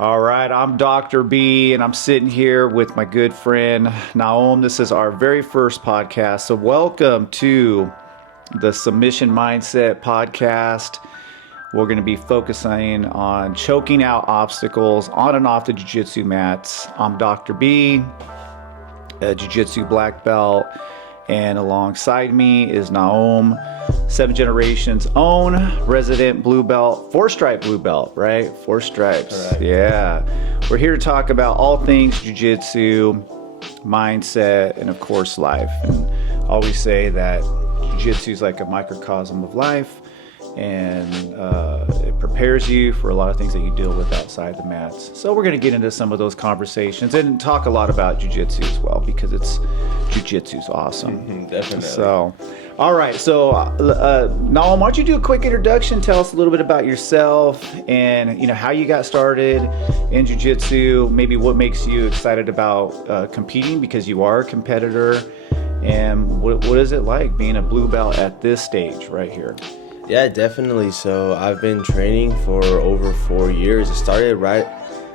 All right, I'm Dr. B, and I'm sitting here with my good friend Nahum. This is our very first podcast. So, welcome to the Submission Mindset podcast. We're going to be focusing on choking out obstacles on and off the jiu-jitsu mats. I'm Dr. B, a jiu-jitsu black belt, and alongside me is Nahum, 7 generations own resident blue belt, 4-stripe blue belt, right? 4 stripes. Correct. Yeah. We're here to talk about all things jiu-jitsu, mindset, and of course life. And I always say that jiu-jitsu is like a microcosm of life, and it prepares you for a lot of things that you deal with outside the mats. So we're going to get into some of those conversations and talk a lot about jiu-jitsu as well, because jiu-jitsu is awesome. Definitely. So, all right. So, Nahum, why don't you do a quick introduction? Tell us a little bit about yourself and how you got started in jiu-jitsu. Maybe what makes you excited about competing, because you are a competitor, and what is it like being a blue belt at this stage right here? Yeah, definitely. So I've been training for over 4 years. It started right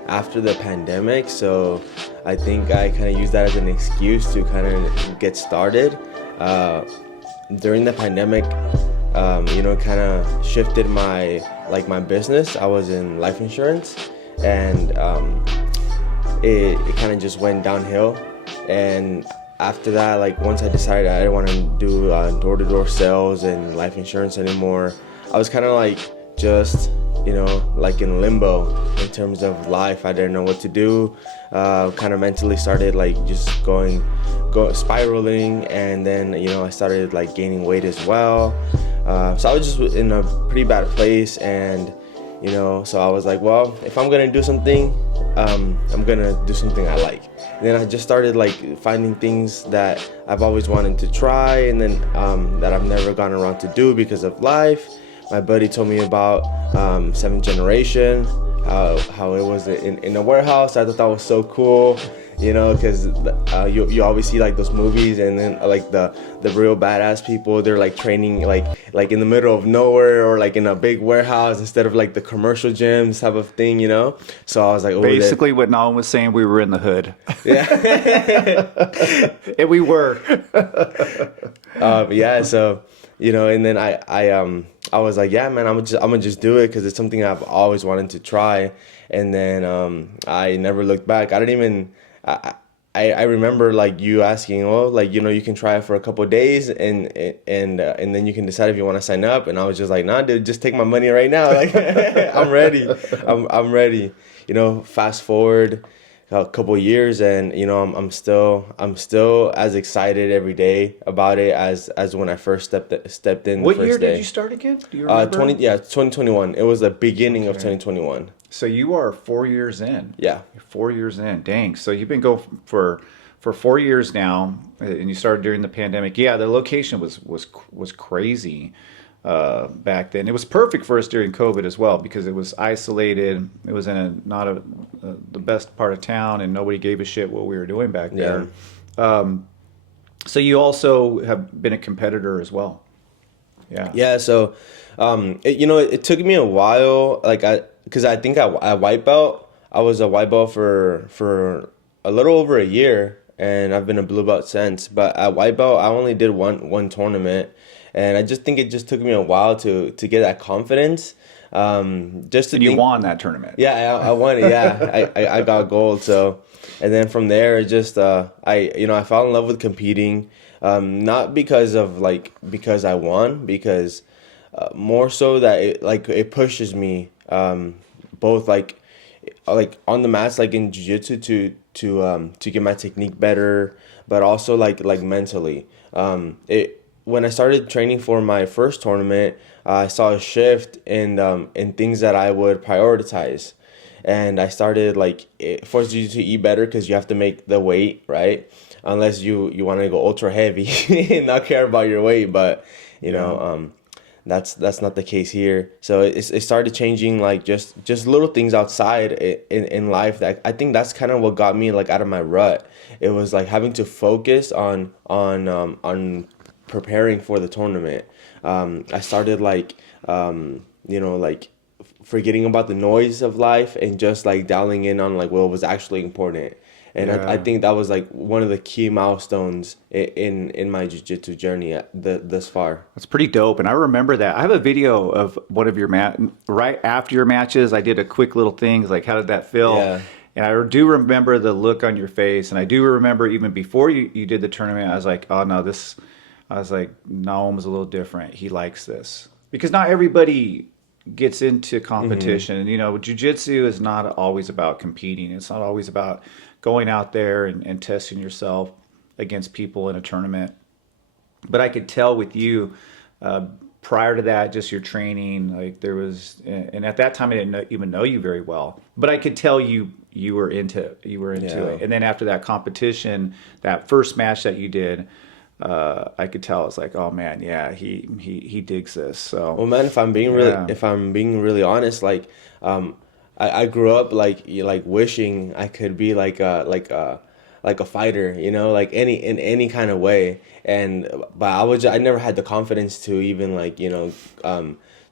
after the pandemic, so I think I kind of used that as an excuse to kind of get started. During the pandemic, kind of shifted my business. I was in life insurance, and it kind of just went downhill. And after that, once I decided I didn't want to do door-to-door sales and life insurance anymore, I was kind of just in limbo in terms of life. I didn't know what to do. Kind of mentally started just going spiraling, and then I started gaining weight as well. So I was just in a pretty bad place, and so I was like, well, if I'm gonna do something, I'm gonna do something I like. And then I just started finding things that I've always wanted to try, and then that I've never gotten around to do because of life. My buddy told me about 7th generation, how it was in a warehouse. I thought that was so cool, because you always see those movies, and then the real badass people, they're training in the middle of nowhere, or in a big warehouse instead of the commercial gyms type of thing, So I was like, oh, basically what Nahum was saying, we were in the hood. Yeah. And we were. Yeah, so and then I was like, yeah, man, I'm gonna just do it, because it's something I've always wanted to try. And then I never looked back. I didn't even I remember you asking, oh, you can try it for a couple of days, and then you can decide if you want to sign up. And I was just like, nah, dude, just take my money right now. I'm ready. I'm ready. Fast forward a couple of years, and I'm still as excited every day about it as when I first stepped in. What the first year day. did you start again? Do you remember? 2021. It was the beginning of 2021. So you are 4 years in. Yeah. You're 4 years in. Dang. So you've been going for 4 years now, and you started during the pandemic. Yeah, the location was crazy back then. It was perfect for us during COVID as well, because it was isolated. It was in the best part of town, and nobody gave a shit what we were doing back there. So you also have been a competitor as well. Yeah. Yeah. So, it took me a while, because I think at white belt, I was a white belt for a little over a year, and I've been a blue belt since. But at white belt, I only did one tournament, and I just think it just took me a while to get that confidence. You won that tournament. Yeah, I won it. Yeah, I got gold. So, and then from there, I fell in love with competing, not because I won, because more so that it pushes me, both on the mats, in jiu-jitsu, to get my technique better, but also mentally. When I started training for my first tournament, I saw a shift in things that I would prioritize, and I started it forces you to eat better, because you have to make the weight, right? Unless you want to go ultra heavy and not care about your weight, but that's not the case here. So it started changing, just little things outside in life, that I think that's kind of what got me out of my rut. It was having to focus on preparing for the tournament. I started forgetting about the noise of life and just like dialing in on like what was actually important. And I think that was like one of the key milestones in my jiu-jitsu journey thus far. That's pretty dope. And I remember that. I have a video of one of your right after your matches. I did a quick little thing, like, how did that feel? Yeah. And I do remember the look on your face. And I do remember even before you did the tournament, I was like, oh no, I was like, Nahum is a little different. He likes this. Because not everybody gets into competition. And, jiu-jitsu is not always about competing. It's not always about going out there and testing yourself against people in a tournament. But I could tell with you, prior to that, just your training, like there was, and at that time I didn't even know you very well, but I could tell you were into it. And then after that competition, that first match that you did, I could tell. It's like, oh man, yeah, he digs this. So, well, man, if I'm being really honest, like, I grew up like wishing I could be like a fighter, like in any kind of way. But I never had the confidence to even like,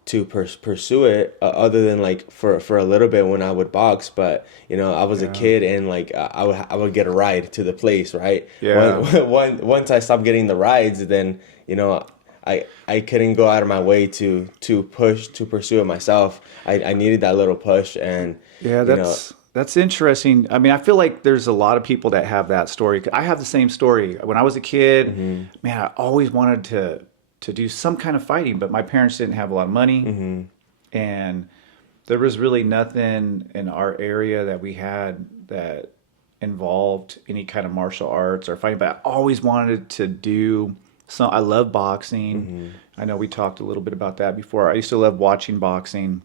to pursue it, other than like for a little bit when I would box. But I was a kid, and like I would get a ride to the place, right? Once I stopped getting the rides, then I couldn't go out of my way to pursue it myself. I needed that little push. And that's interesting. I mean, I feel like there's a lot of people that have that story. I have the same story. When I was a kid, man, I always wanted to do some kind of fighting, but my parents didn't have a lot of money, and there was really nothing in our area that we had that involved any kind of martial arts or fighting. But I always wanted to do some. I love boxing. I know we talked a little bit about that before. I used to love watching boxing.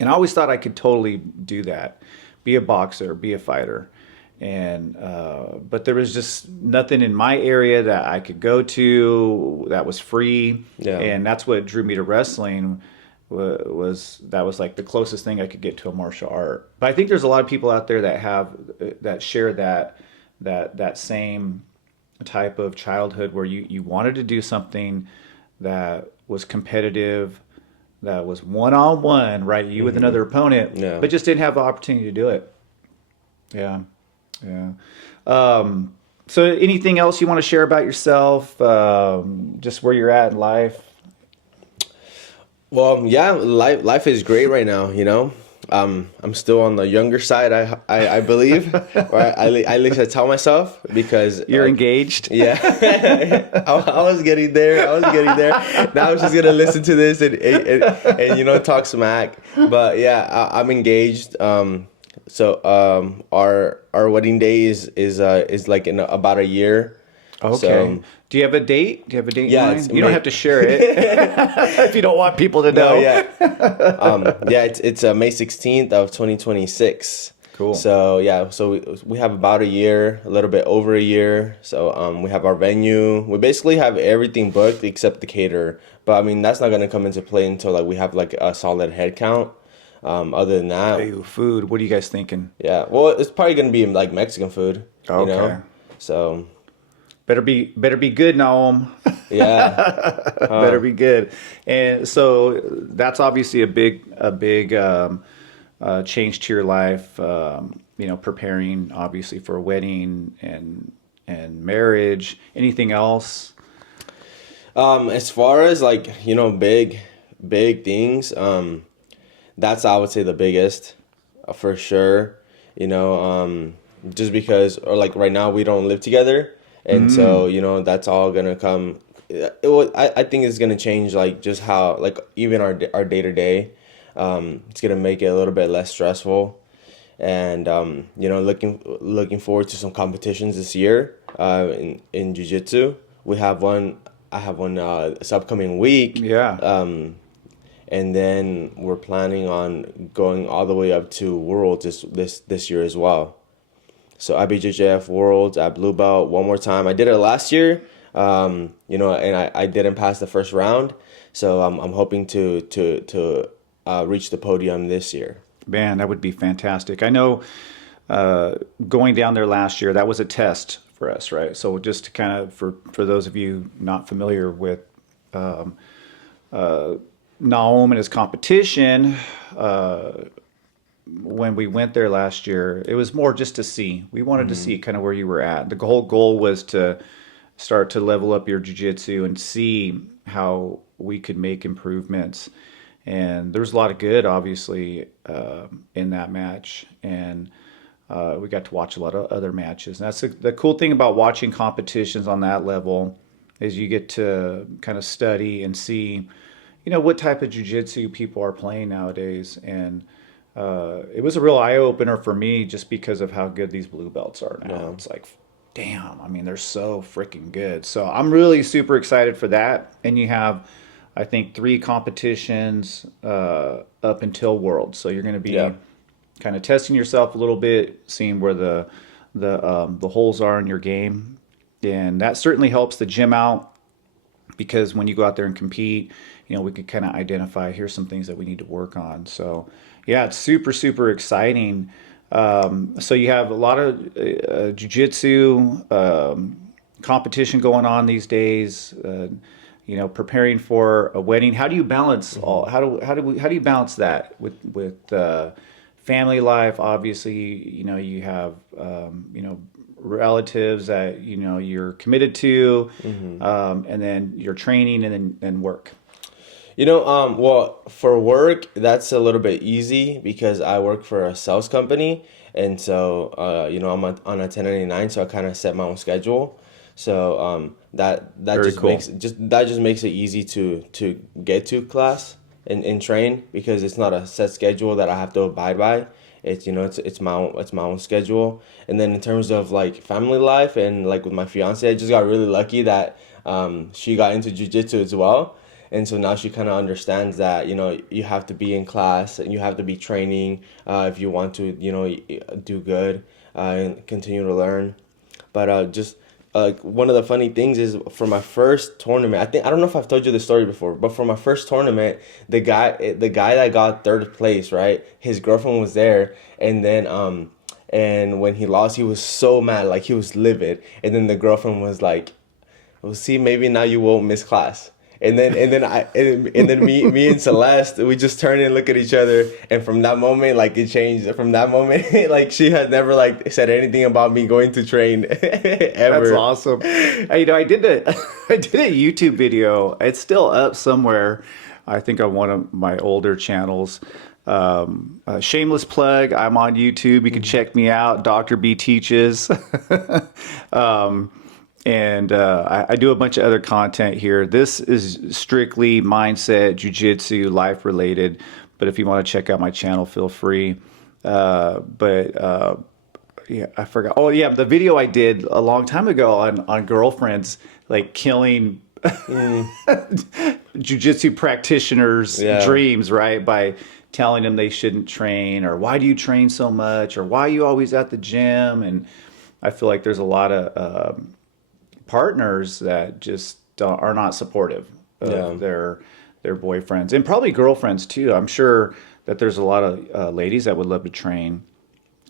And I always thought I could totally do that, be a boxer, be a fighter. And but there was just nothing in my area that I could go to that was free. And that's what drew me to wrestling. Was like the closest thing I could get to a martial art. But I think there's a lot of people out there that share that same type of childhood where you wanted to do something that was competitive, that was one-on-one, right? You with another opponent, but just didn't have the opportunity to do it. Yeah. So anything else you want to share about yourself, just where you're at in life? Well, yeah, life is great right now, I'm still on the younger side, I believe, or at least I tell myself, because you're engaged. Yeah, I was getting there. Now I'm just gonna listen to this and talk smack. But yeah, I'm engaged. So our wedding day is like in about a year. Okay. So, do you have a date? In mind? You don't have to share it if you don't want people to know. No, yeah. It's May 16th of 2026. Cool. So we have about a year, a little bit over a year. So we have our venue. We basically have everything booked except the caterer. But I mean, that's not gonna come into play until like we have like a solid head count. Other than that, food. What are you guys thinking? Yeah. Well, it's probably gonna be like Mexican food. Okay. So. Better be good, Nahum. Yeah. Better be good. And so that's obviously a big change to your life. Preparing obviously for a wedding and marriage. Anything else? As far as like big things, that's, I would say, the biggest, for sure. Just because, or like right now we don't live together. And so, that's all gonna come. I think it's gonna change, like just how, like even our day to day. It's gonna make it a little bit less stressful, and looking forward to some competitions this year. In jiu-jitsu, we have one. I have one this upcoming week. Yeah. And then we're planning on going all the way up to Worlds this year as well. So IBJJF Worlds at Blue Belt one more time. I did it last year, and I didn't pass the first round. So I'm hoping to reach the podium this year. Man, that would be fantastic. I know going down there last year, that was a test for us, right? So just to kind of, for those of you not familiar with Nahum and his competition, when we went there last year, it was more just to see. We wanted to see kind of where you were at. The whole goal was to start to level up your jiu-jitsu and see how we could make improvements. And there was a lot of good, obviously, in that match. And we got to watch a lot of other matches. And that's the cool thing about watching competitions on that level is you get to kind of study and see, what type of jiu-jitsu people are playing nowadays. And it was a real eye-opener for me just because of how good these blue belts are now. Yeah. It's like, damn, I mean, they're so freaking good. So I'm really super excited for that. And you have, I think, 3 competitions up until Worlds. So you're going to be Yeah. kind of testing yourself a little bit, seeing where the holes are in your game. And that certainly helps the gym out because when you go out there and compete, we can kind of identify, here's some things that we need to work on. So yeah, it's super, super exciting. So you have a lot of jiu-jitsu competition going on these days. Preparing for a wedding. How do you balance all? How do you balance that with family life? Obviously, you have relatives that you're committed to, and then your training, and work. Well, for work, that's a little bit easy because I work for a sales company, and so I'm on a 1099, so I kind of set my own schedule. So that Very just cool. makes it easy to get to class and train because it's not a set schedule that I have to abide by. It's my own schedule. And then in terms of like family life and like with my fiance, I just got really lucky that she got into jujitsu as well. And so now she kind of understands that, you have to be in class and you have to be training if you want to, do good and continue to learn. But just one of the funny things is for my first tournament, I don't know if I've told you the story before, but for my first tournament, the guy that got third place, right? His girlfriend was there, and then and when he lost, he was so mad, like he was livid, and then the girlfriend was like, "Well, see, maybe now you won't miss class." And then me and Celeste, we just turn and look at each other, and from that moment, like it changed. From that moment, like she had never like said anything about me going to train That's ever. awesome. I did a I did a YouTube video. It's still up somewhere. I think on one of my older channels. Shameless plug. I'm on YouTube. You can check me out. Dr. B teaches. And I do a bunch of other content here. This is strictly mindset, jujitsu, life related. But if you want to check out my channel, feel free. But yeah, I forgot. Oh yeah, the video I did a long time ago on girlfriends like killing jujitsu practitioners' Yeah. dreams, right? By telling them they shouldn't train, or why do you train so much, or why are you always at the gym? And I feel like there's a lot of partners that just are not supportive Yeah. of their boyfriends and probably girlfriends too. I'm sure that there's a lot of ladies that would love to train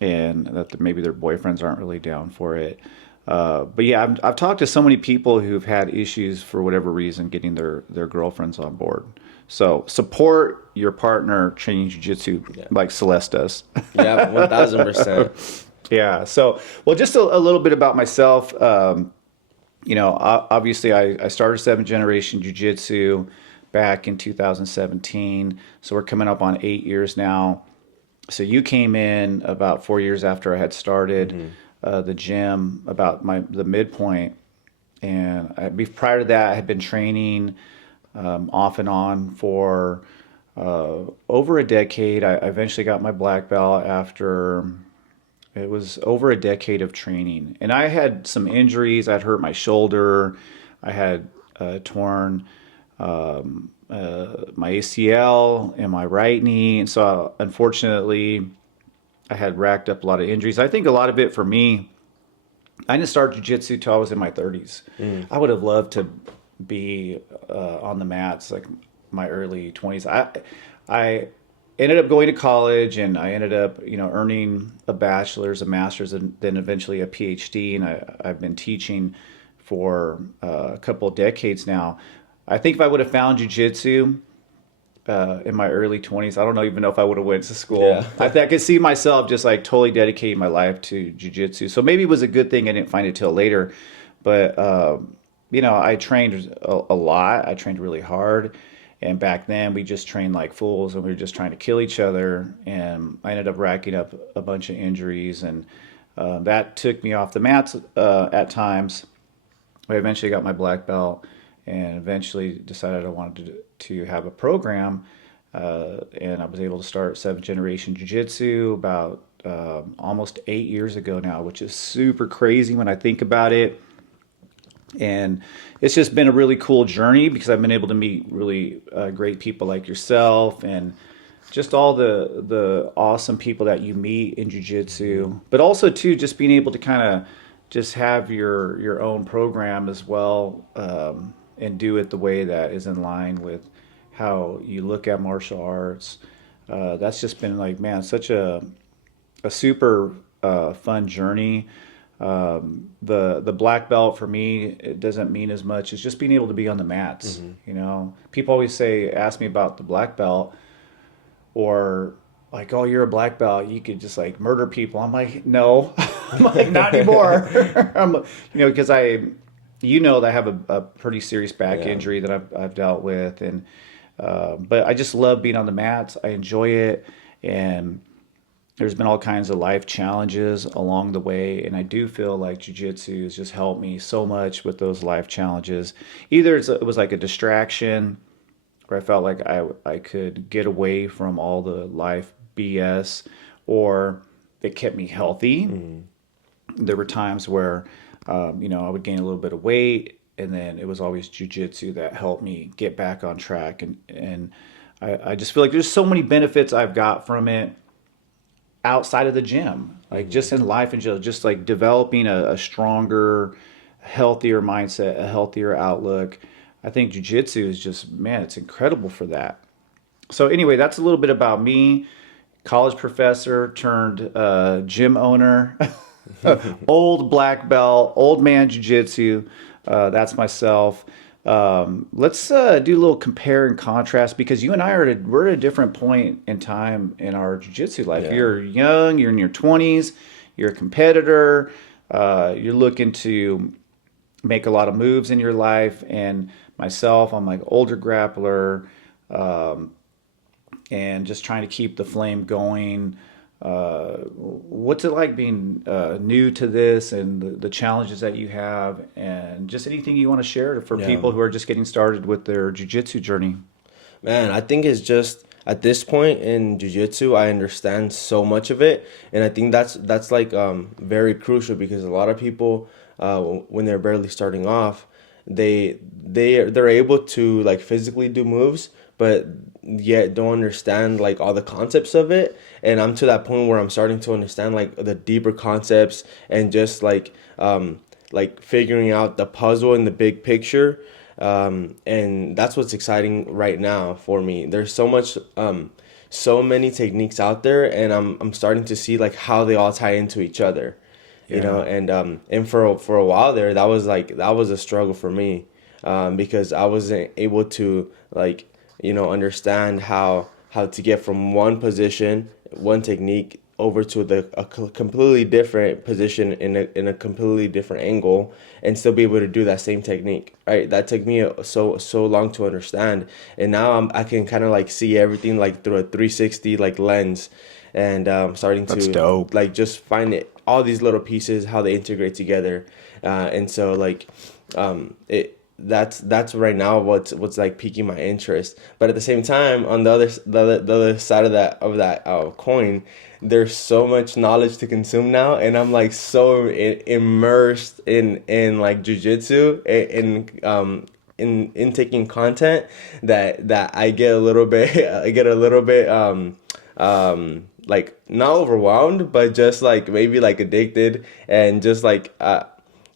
and that maybe their boyfriends aren't really down for it. But yeah, I've talked to so many people who've had issues for whatever reason getting their girlfriends on board. So support your partner training jiu-jitsu like Celeste does. Yeah, 1000%. Yeah. So, well, just a little bit about myself. Obviously I started 7th generation jiu-jitsu back in 2017. So we're coming up on 8 years now. So you came in about 4 years after I had started the gym, about the midpoint. And prior to that, I had been training off and on for over a decade. I eventually got my black belt after it was over a decade of training. And I had some injuries. I'd hurt my shoulder. I had torn my ACL and my right knee. And so unfortunately, I had racked up a lot of injuries. I think a lot of it for me, I didn't start jiu-jitsu till I was in my 30s. I would have loved to be on the mats like my early 20s. I ended up going to college and I ended up, earning a bachelor's, a master's, and then eventually a PhD. And I've been teaching for a couple of decades now. I think if I would have found jiu-jitsu in my early 20s. I don't even know if I would have went to school. Yeah. I could see myself just like totally dedicating my life to jiu-jitsu. So maybe it was a good thing I didn't find it till later. But I trained a lot. I trained really hard. And back then we just trained like fools and we were just trying to kill each other. And I ended up racking up a bunch of injuries, and that took me off the mats at times. I eventually got my black belt and eventually decided I wanted to have a program. And I was able to start seventh generation jiu-jitsu about almost 8 years ago now, which is super crazy when I think about it. And it's just been a really cool journey because I've been able to meet really great people like yourself and just all the awesome people that you meet in jiu-jitsu, but also too just being able to kind of just have your own program as well, and do it the way that is in line with how you look at martial arts. That's just been like, man, such a super fun journey. The black belt for me, it doesn't mean as much as just being able to be on the mats. People always ask me about the black belt, or like, oh, you're a black belt, you could just like murder people. I'm like, no. I'm like, not anymore. Because that I have a pretty serious back injury that I've dealt with, and but I just love being on the mats. I enjoy it, and there's been all kinds of life challenges along the way, and I do feel like jiu-jitsu has just helped me so much with those life challenges. Either it was like a distraction where I felt like I could get away from all the life BS, or it kept me healthy. There were times where I would gain a little bit of weight, and then it was always jiu-jitsu that helped me get back on track. And I just feel like there's so many benefits I've got from it outside of the gym, like just in life in general, just like developing a stronger, healthier mindset, a healthier outlook. I think jiu-jitsu is just, man, it's incredible for that. So anyway, that's a little bit about me. College professor turned gym owner, old black belt, old man jiu-jitsu. That's myself. Let's do a little compare and contrast, because you and I we're at a different point in time in our jiu-jitsu life. Yeah. You're young, you're in your 20s, you're a competitor, you're looking to make a lot of moves in your life. And myself, I'm like older grappler, and just trying to keep the flame going. What's it like being new to this, and the challenges that you have, and just anything you want to share for people who are just getting started with their jiu-jitsu journey? Man, I think it's just at this point in jiu-jitsu, I understand so much of it, and I think that's like very crucial, because a lot of people when they're barely starting off, they're able to like physically do moves, but yet don't understand like all the concepts of it. And I'm to that point where I'm starting to understand like the deeper concepts, and just like figuring out the puzzle in the big picture. And that's what's exciting right now for me. There's so many techniques out there, and I'm starting to see like how they all tie into each other. And for a while there, that was a struggle for me, because I wasn't able to understand how to get from one position, one technique, over to a completely different position in a completely different angle, and still be able to do that same technique. Right, that took me so long to understand, and now I can kind of like see everything like through a 360 like lens, and starting to That's dope. like just find all these little pieces, how they integrate together, and so like that's right now what's like piquing my interest. But at the same time, on the other side of that coin, there's so much knowledge to consume now, and I'm like so immersed in like jujitsu, in taking content, that I get a little bit like not overwhelmed, but just like maybe like addicted, and just like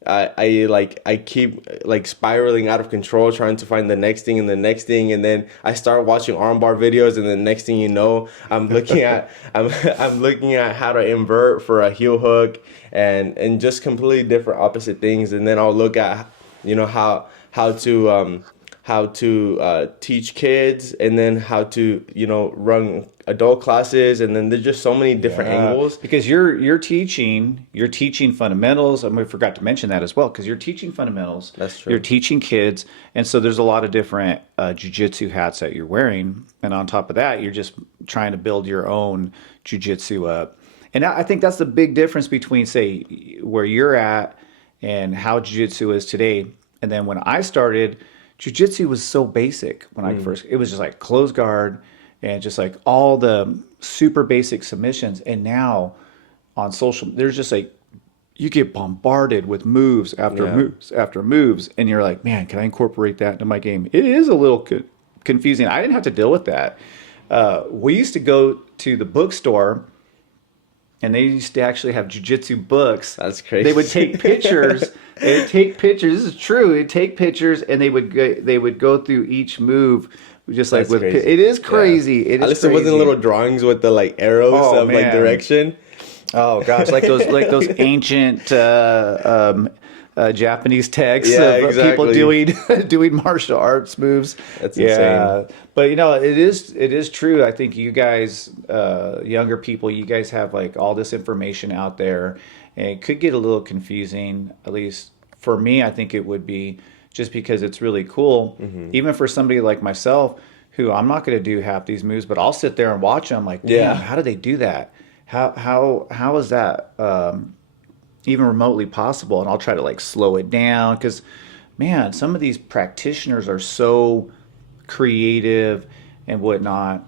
I keep like spiraling out of control, trying to find the next thing and the next thing, and then I start watching armbar videos, and the next thing you know, I'm looking at I'm looking at how to invert for a heel hook, and just completely different opposite things, and then I'll look at how how to teach kids, and then how to run adult classes, and then there's just so many different angles. Because you're teaching fundamentals. And we forgot to mention that as well, because you're teaching fundamentals. That's true. You're teaching kids, and so there's a lot of different jiu-jitsu hats that you're wearing, and on top of that, you're just trying to build your own jiu-jitsu up. And I think that's the big difference between, say, where you're at and how jiu-jitsu is today. And then when I started, jiu-jitsu was so basic when I first, it was just like closed guard and just like all the super basic submissions. And now on social, there's just like, you get bombarded with moves after moves after moves. And you're like, man, can I incorporate that into my game? It is a little confusing. I didn't have to deal with that. We used to go to the bookstore, and they used to actually have jiu-jitsu books. That's crazy. They would take pictures. They'd take pictures. This is true. They'd take pictures, and they would go through each move, just like with. Crazy. It is crazy. Yeah. It is At least crazy. it wasn't little drawings with the like arrows of like direction. Oh gosh, like those ancient Japanese texts of people doing martial arts moves. That's insane. But it is true. I think you guys, younger people, you guys have like all this information out there, and it could get a little confusing. At least for me, I think it would be, just because it's really cool. Even for somebody like myself, who I'm not going to do half these moves, but I'll sit there and watch them. Like, damn, how do they do that? How is that even remotely possible? And I'll try to like slow it down, because man, some of these practitioners are so creative and whatnot.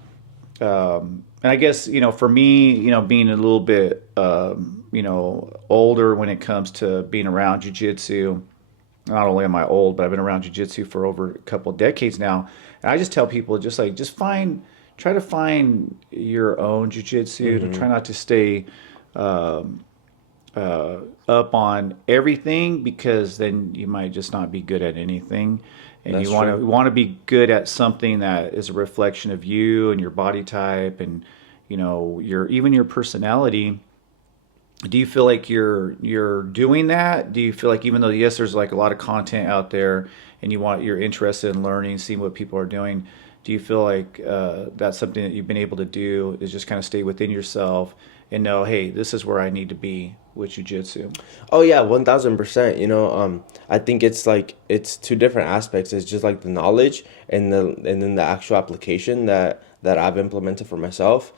And I guess for me, being a little bit older when it comes to being around jiu-jitsu. Not only am I old, but I've been around jiu-jitsu for over a couple of decades now. And I just tell people, try to find your own jiu-jitsu, to try not to stay up on everything, because then you might just not be good at anything. And you want to be good at something that is a reflection of you and your body type, and your personality. Do you feel like you're doing that? Do you feel like, even though yes, there's like a lot of content out there, and you're interested in learning, seeing what people are doing, do you feel like that's something that you've been able to do, is just kind of stay within yourself and know, hey, this is where I need to be with jiu-jitsu? Oh yeah, 1000%. I think it's two different aspects. It's just like the knowledge and then the actual application that I've implemented for myself.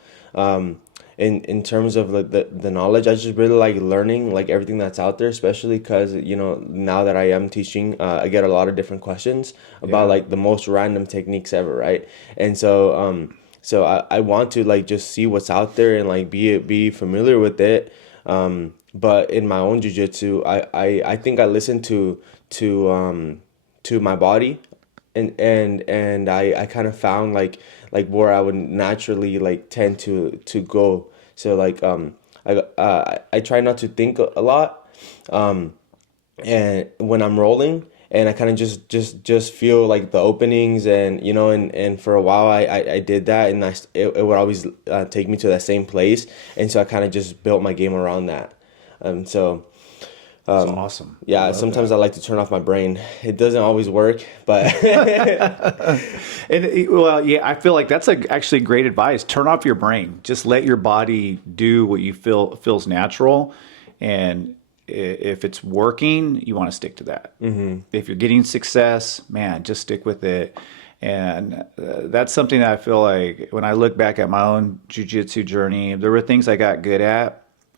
In terms of like the knowledge, I just really like learning like everything that's out there, especially because now that I am teaching, I get a lot of different questions about like the most random techniques ever, right? And so I want to like just see what's out there and like be familiar with it. But in my own jiu-jitsu, I think I listen to my body, and I kind of found like where I would naturally like tend to go. So like I try not to think a lot, and when I'm rolling, and I kind of just feel like the openings, and for a while I did that, and it would always take me to that same place, and so I kind of just built my game around that. That's awesome. Yeah, sometimes I like to turn off my brain. It doesn't always work, but I feel like that's actually great advice. Turn off your brain. Just let your body do what you feel feels natural, and if it's working, you want to stick to that. If you're getting success, man, just stick with it. And that's something that I feel like when I look back at my own jiu-jitsu journey, there were things I got good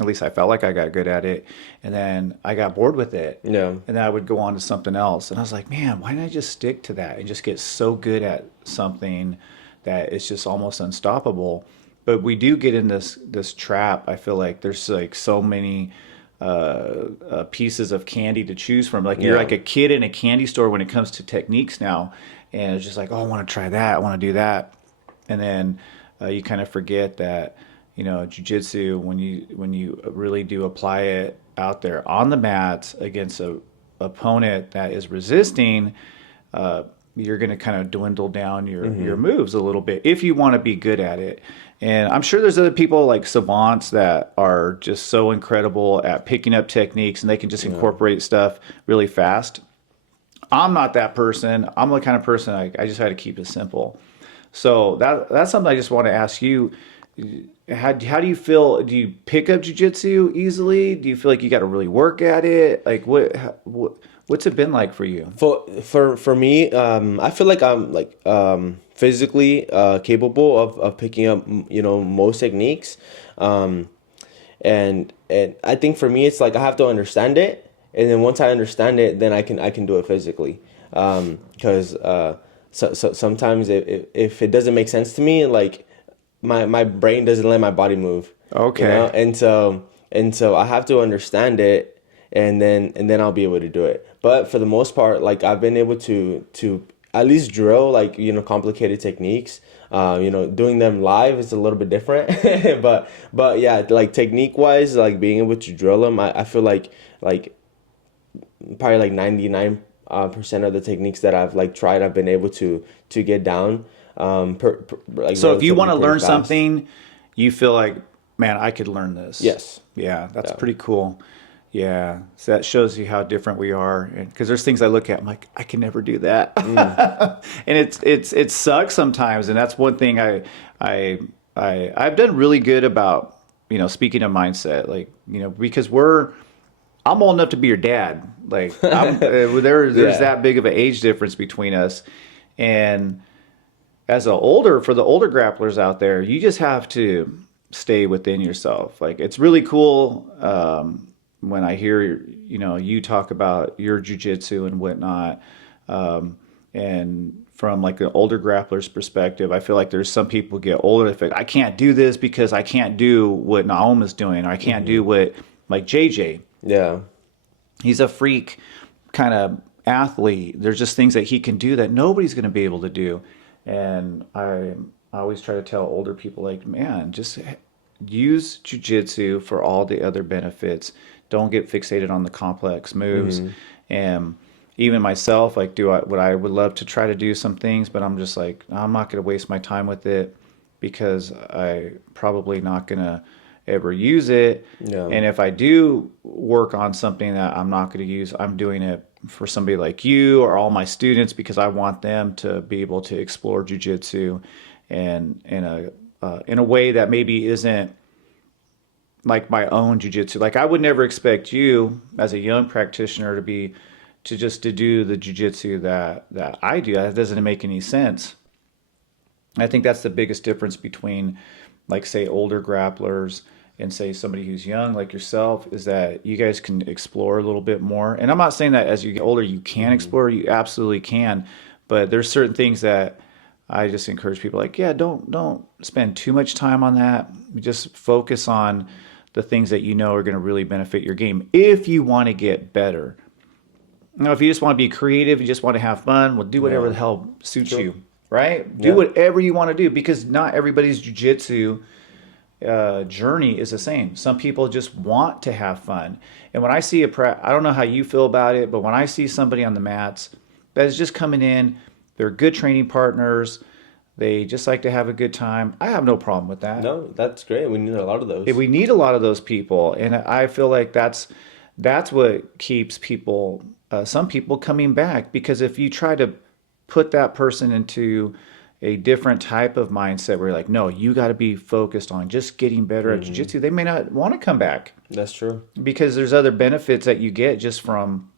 at least I felt like I got good at it, and then I got bored with it. Yeah. And then I would go on to something else. And I was like, man, why didn't I just stick to that and just get so good at something that it's just almost unstoppable? But we do get in this trap. I feel like there's like so many pieces of candy to choose from. Like you're like a kid in a candy store when it comes to techniques now. And it's just like, oh, I want to try that. I want to do that. And then you kind of forget that, jiu-jitsu, when you really do apply it out there on the mat against a opponent that is resisting, you're going to kind of dwindle down your moves a little bit if you want to be good at it. And I'm sure there's other people like savants that are just so incredible at picking up techniques, and they can just incorporate stuff really fast. I'm not that person. I'm the kind of person I just had to keep it simple. So that's something I just want to ask you. How do you feel? Do you pick up jujitsu easily? Do you feel like you got to really work at it? Like what's it been like for you? For me, I feel like I'm like physically capable of picking up most techniques, and I think for me it's like I have to understand it, and then once I understand it, then I can do it physically, because sometimes if it doesn't make sense to me, like my brain doesn't let my body move, Okay. and so I have to understand it, and then I'll be able to do it. But for the most part, like I've been able to at least drill like complicated techniques. Doing them live is a little bit different, but yeah, like technique wise, like being able to drill them, I feel like probably like 99% of the techniques that I've like tried, I've been able to get down. Like So if you want relatively to pretty learn fast. something, you feel like, man, I could learn this. Yes. Yeah, that's Yeah. pretty cool. Yeah, so that shows you how different we are. Because there's things I look at, I'm like, I can never do that, and it sucks sometimes. And that's one thing I I've done really good about. Speaking of mindset, like because I'm old enough to be your dad. Like there's Yeah. that big of an age difference between us, and for the older grapplers out there, you just have to stay within yourself. Like it's really cool when I hear you talk about your jujitsu and whatnot, and from like an older grappler's perspective, I feel like there's some people get older. If I can't do this because I can't do what Nahum is doing, or I can't do what like JJ. Yeah. He's a freak kind of athlete. There's just things that he can do that nobody's going to be able to do. And I always try to tell older people, like, man, just use jujitsu for all the other benefits. Don't get fixated on the complex moves. And even myself, like, I would love to try to do some things, but I'm just like, I'm not going to waste my time with it because I probably not going to ever use it. Yeah. And if I do work on something that I'm not going to use, I'm doing it for somebody like you or all my students because I want them to be able to explore jujitsu and in a way that maybe isn't like my own jujitsu. Like I would never expect you as a young practitioner to do the jujitsu that I do. That doesn't make any sense. I think that's the biggest difference between, like, say, older grapplers and say somebody who's young like yourself is that you guys can explore a little bit more. And I'm not saying that as you get older you can explore, you absolutely can, but there's certain things that I just encourage people, like, yeah, don't spend too much time on that. Just focus on the things that are going to really benefit your game if you want to get better. If you just want to be creative, you just want to have fun, well, do whatever Yeah. the hell suits Sure. you, right? Do Yeah. whatever you want to do because not everybody's jujitsu journey is the same. Some people just want to have fun. And when I see I don't know how you feel about it, but when I see somebody on the mats that is just coming in, they're good training partners, they just like to have a good time, I have no problem with that. No, that's great. We need a lot of those. We need a lot of those people, and I feel like that's what keeps people, some people, coming back. Because if you try to put that person into a different type of mindset where you're like, no, you got to be focused on just getting better at jiu-jitsu, they may not want to come back That's true. because there's other benefits that you get just from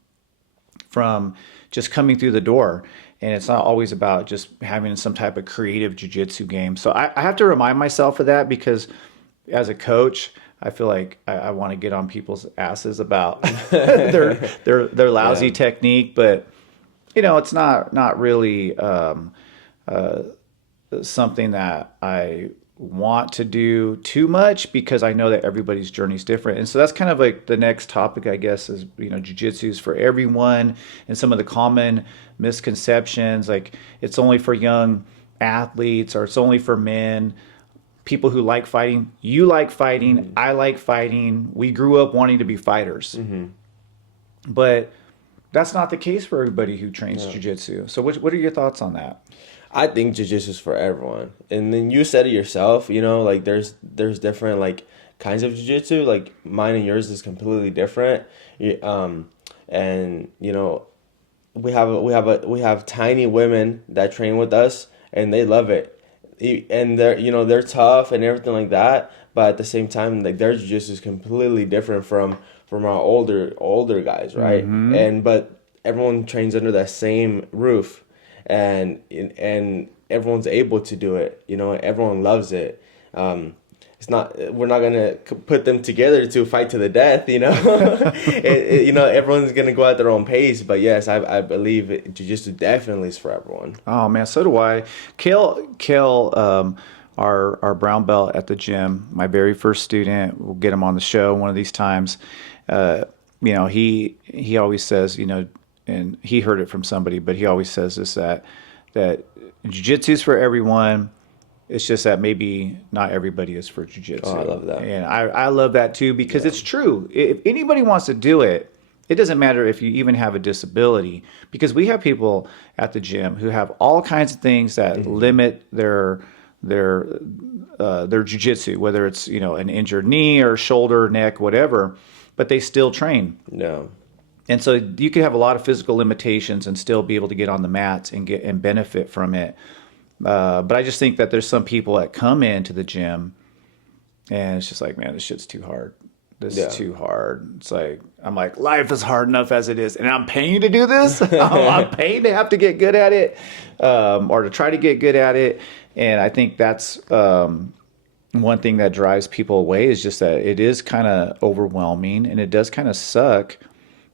just coming through the door. And it's not always about just having some type of creative jiu-jitsu game. So I have to remind myself of that because as a coach, I feel like I want to get on people's asses about their lousy Yeah. technique, but it's not really something that I want to do too much because I know that everybody's journey is different. And so that's kind of like the next topic, I guess, is, jujitsu is for everyone and some of the common misconceptions, like it's only for young athletes or it's only for men, people who like fighting. You like fighting. I like fighting. We grew up wanting to be fighters. But that's not the case for everybody who trains jujitsu. So what are your thoughts on that? I think jiu-jitsu is for everyone. And then you said it yourself, like there's different like kinds of jiu-jitsu. Like mine and yours is completely different. And we have tiny women that train with us, and they love it. And they're tough and everything like that, but at the same time, like their jiu-jitsu is completely different from our older guys, right? Mm-hmm. And but everyone trains under that same roof, and everyone's able to do it. Everyone loves it. It's not We're not gonna put them together to fight to the death. Everyone's gonna go at their own pace. But yes, I believe jiu-jitsu definitely is for everyone. Oh man, so do I. Kale, our brown belt at the gym, my very first student. We'll get him on the show one of these times. He always says, and he heard it from somebody, but he always says this that jiu-jitsu is for everyone. It's just that maybe not everybody is for jiu-jitsu. Oh, I love that. And I love that too, because it's true. If anybody wants to do it, it doesn't matter if you even have a disability, because we have people at the gym who have all kinds of things that limit their jiu-jitsu, whether it's, an injured knee or shoulder, neck, whatever, but they still train. No. And so you could have a lot of physical limitations and still be able to get on the mats and benefit from it. But I just think that there's some people that come into the gym and it's just like, man, this shit's too hard. This is too hard. It's like, I'm like, life is hard enough as it is, and I'm paying to do this. I'm paying to have to get good at it, or to try to get good at it. And I think that's one thing that drives people away, is just that it is kind of overwhelming, and it does kind of suck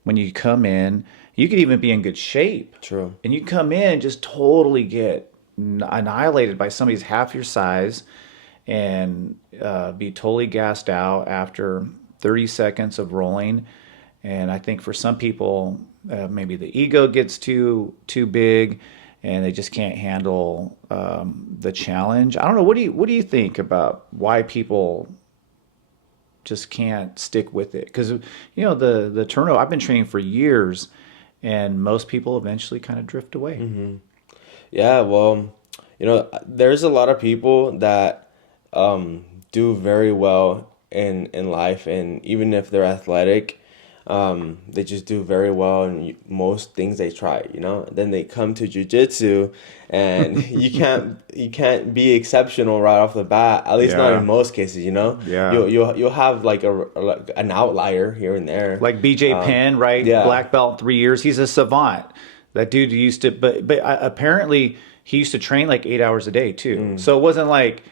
when you come in. You could even be in good shape. True. And you come in and just totally get annihilated by somebody's half your size, and be totally gassed out after 30 seconds of rolling. And I think for some people, maybe the ego gets too big, and they just can't handle the challenge. I don't know. What do you think about why people just can't stick with it? Because the turnover. I've been training for years, and most people eventually kind of drift away. Mm-hmm. Yeah, well, there's a lot of people that do very well in life, and even if they're athletic, they just do very well in most things they try. Then they come to jiu-jitsu, and you can't be exceptional right off the bat. At least not in most cases. Yeah. You'll have like an outlier here and there. Like BJ Penn, right? yeah. Black belt 3 years. He's a savant. That dude used to, but apparently he used to train like 8 hours a day too. So it wasn't like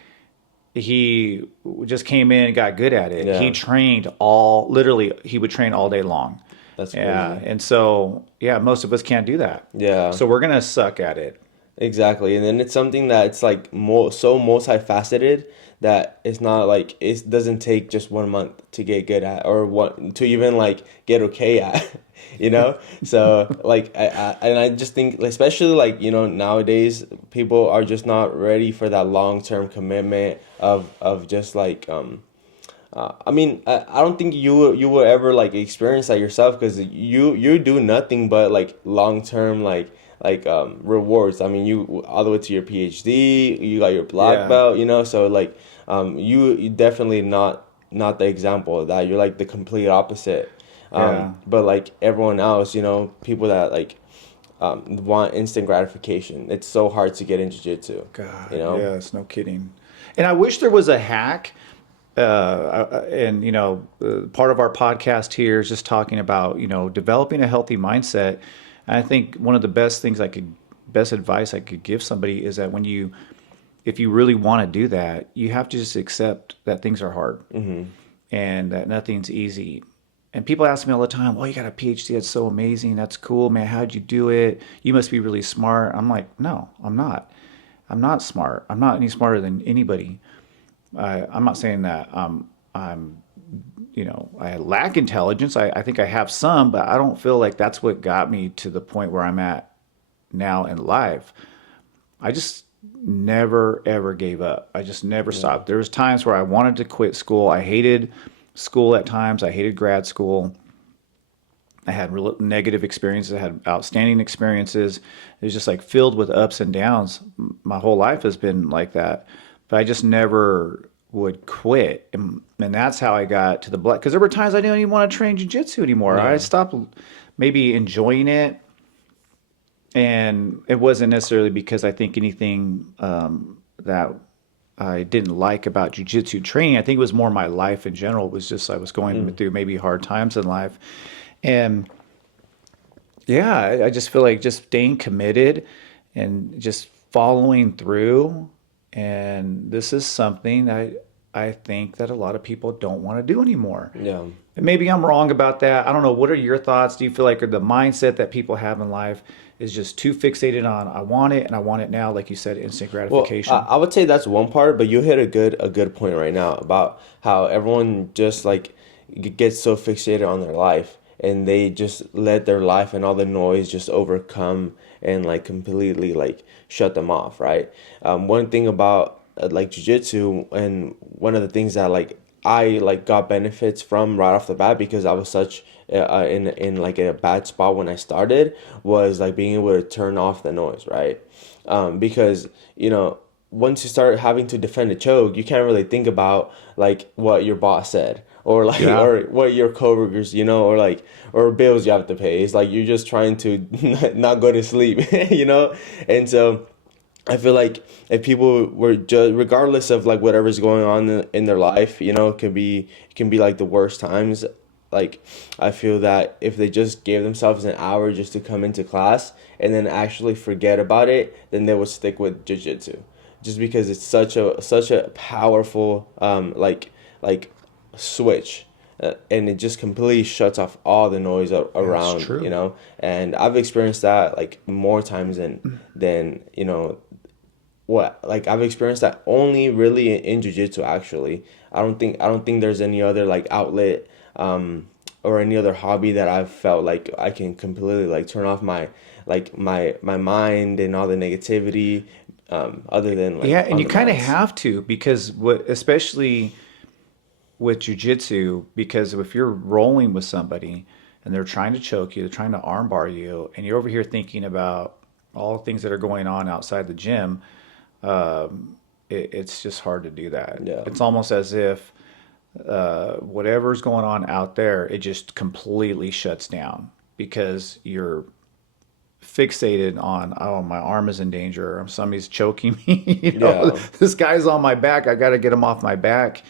he just came in and got good at it. Yeah. He trained he would train all day long. That's crazy. Yeah. And so, most of us can't do that. Yeah. So we're going to suck at it. Exactly. And then it's something that it's like so multifaceted that it's not like it doesn't take just 1 month to get good at, or to even like get okay at. So like I just think, especially like nowadays, people are just not ready for that long-term commitment of just like I mean, I don't think you will ever like experience that yourself, because you do nothing but like long-term like rewards. I mean, you all the way to your PhD, you got your black belt, so like you definitely not the example of that. You're like the complete opposite. But like everyone else, people that like want instant gratification, it's so hard to get into jiu-jitsu. God, yeah, it's no kidding. And I wish there was a hack. And part of our podcast here is just talking about developing a healthy mindset. And I think one of the best advice I could give somebody is that if you really want to do that, you have to just accept that things are hard, and that nothing's easy. And people ask me all the time, "Oh, you got a PhD? That's so amazing. That's cool, man. How'd you do it? You must be really smart." I'm like, "No, I'm not. I'm not smart. I'm not any smarter than anybody. I'm not saying that I lack intelligence. I think I have some, but I don't feel like that's what got me to the point where I'm at now in life. I just never, ever gave up. I just never stopped. There was times where I wanted to quit school. I hated school at times. I hated grad school. I had real negative experiences. I had outstanding experiences. It was just like filled with ups and downs. My whole life has been like that. But I just never would quit. And that's how I got to the black. Because there were times I didn't even want to train jiu-jitsu anymore. I stopped maybe enjoying it. and it wasn't necessarily because I think anything that I didn't like about jujitsu training. I think it was more my life in general. It was just I was going through maybe hard times in life, and yeah, I just feel like just staying committed and just following through. And this is something I think that a lot of people don't want to do anymore. Yeah. And maybe I'm wrong about that. I don't know. What are your thoughts? Do you feel like the mindset that people have in life is just too fixated on I want it and I want it now, like you said, instant Well, gratification? I would say that's one part, but you hit a good point right now about how everyone just like gets so fixated on their life, and they just let their life and all the noise just overcome and like completely like shut them off, right? One thing about like jujitsu, and one of the things that like I like got benefits from right off the bat, because I was such in like a bad spot when I started, was like being able to turn off the noise, right? Because once you start having to defend a choke, you can't really think about like what your boss said, or like Yeah. or what your coworkers, or like or bills you have to pay. It's like you're just trying to not go to sleep, and so I feel like if people were just, regardless of like whatever's going on in their life, it can be like the worst times. Like, I feel that if they just gave themselves an hour just to come into class and then actually forget about it, then they would stick with jiu-jitsu, just because it's such a powerful like switch. And it just completely shuts off all the noise That's around, true. and I've experienced that like more times than what like I've experienced that only really in jiu-jitsu. Actually, I don't think there's any other like outlet, or any other hobby that I've felt like I can completely like turn off my mind and all the negativity, other than like Yeah, and on you the kind of mats. have to because especially with jujitsu, because if you're rolling with somebody and they're trying to choke you, they're trying to armbar you, and you're over here thinking about all the things that are going on outside the gym, it's just hard to do that. Yeah. It's almost as if whatever's going on out there, it just completely shuts down because you're fixated on, oh, my arm is in danger, or somebody's choking me. Yeah. This guy's on my back. I got to get him off my back.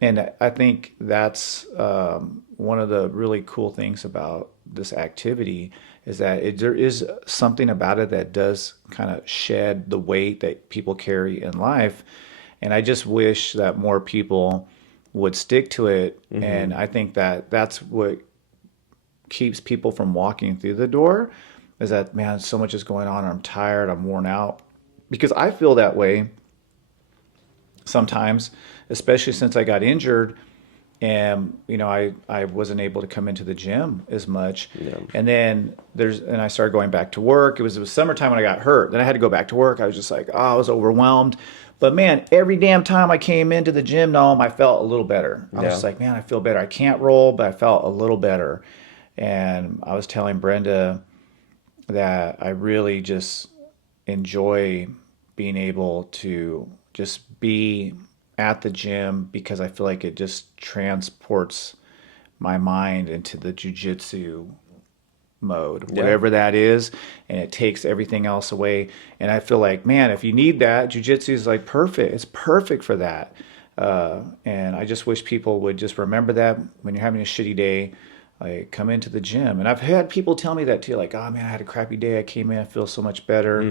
And I think that's one of the really cool things about this activity is that there is something about it that does kind of shed the weight that people carry in life. And I just wish that more people would stick to it. And I think that that's what keeps people from walking through the door is that, man, so much is going on. I'm tired. I'm worn out. Because I feel that way sometimes, especially since I got injured and I wasn't able to come into the gym as much. Yeah. And then I started going back to work. It was summertime when I got hurt. Then I had to go back to work. I was just like, oh, I was overwhelmed. But man, every damn time I came into the gym, Nahum, I felt a little better. I was Yeah. just like, man, I feel better. I can't roll, but I felt a little better. And I was telling Brenda that I really just enjoy being able to just be at the gym because I feel like it just transports my mind into the jujitsu mode, Yeah. whatever that is, and it takes everything else away. And I feel like, man, if you need that, jujitsu is like perfect. It's perfect for that. And I just wish people would just remember that when you're having a shitty day, like come into the gym. And I've had people tell me that too, like, oh man, I had a crappy day. I came in, I feel so much better.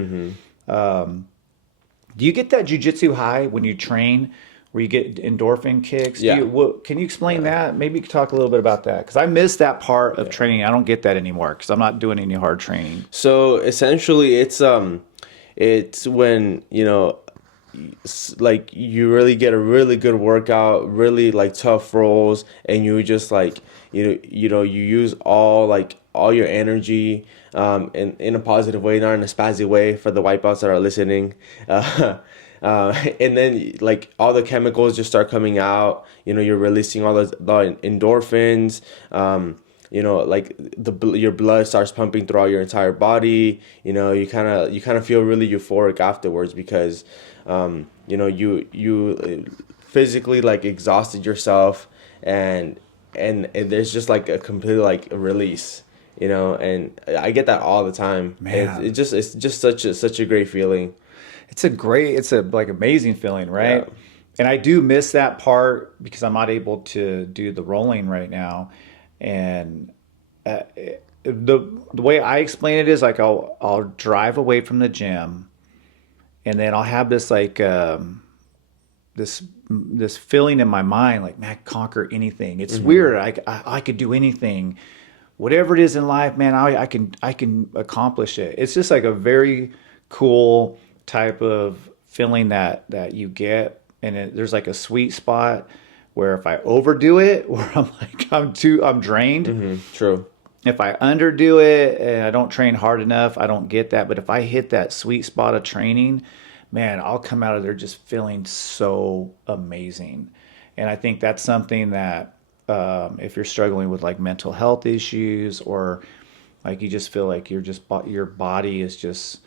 Do you get that jujitsu high when you train, where you get endorphin kicks? Yeah. Can you explain Yeah. that? Maybe you could talk a little bit about that because I miss that part of Yeah. training. I don't get that anymore because I'm not doing any hard training. So essentially, it's when like you really get a really good workout, really like tough rolls, and you just like you use all your energy, in a positive way, not in a spazzy way for the wipeouts that are listening. And then like all the chemicals just start coming out. You're releasing all the endorphins. Like your blood starts pumping throughout your entire body. You kind of feel really euphoric afterwards because you physically like exhausted yourself, and there's just like a complete like release. you know, and I get that all the time. Man. It's just such a great feeling. It's a like amazing feeling, Yeah. right? And I do miss that part because I'm not able to do the rolling right now. And the way I explain it is like I'll drive away from the gym, and then I'll have this like this feeling in my mind like, man, I conquer anything. It's Hmm. weird. I could do anything, whatever it is in life, man. I can accomplish it. It's just like a very cool type of feeling that you get, and there's like a sweet spot where if I overdo it, where I'm like I'm drained. Hmm. True. If I underdo it and I don't train hard enough, I don't get that. But if I hit that sweet spot of training, man, I'll come out of there just feeling so amazing. And I think that's something that if you're struggling with like mental health issues, or like you just feel like your body has just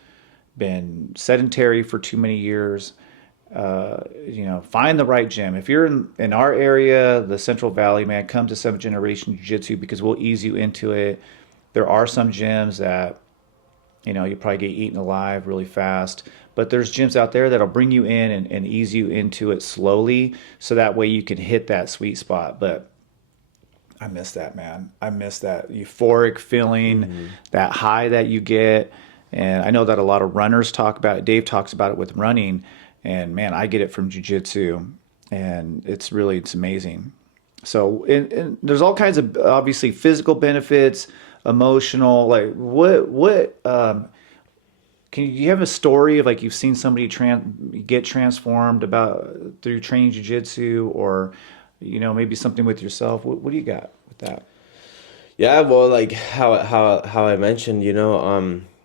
been sedentary for too many years, find the right gym. If you're in our area, the Central Valley, man, come to Seventh Generation Jiu-Jitsu because we'll ease you into it. There are some gyms that, you probably get eaten alive really fast, but there's gyms out there that'll bring you in and ease you into it slowly so that way you can hit that sweet spot. But I miss that, man. I miss that euphoric feeling, Hmm. that high that you get. And I know that a lot of runners talk about it. Dave talks about it with running. And man, I get it from jujitsu. And it's amazing. So, and there's all kinds of obviously physical benefits, emotional. Like, you have a story of like you've seen somebody get transformed about through training jujitsu, or maybe something with yourself? What do you got with that? Yeah, well, like how I mentioned,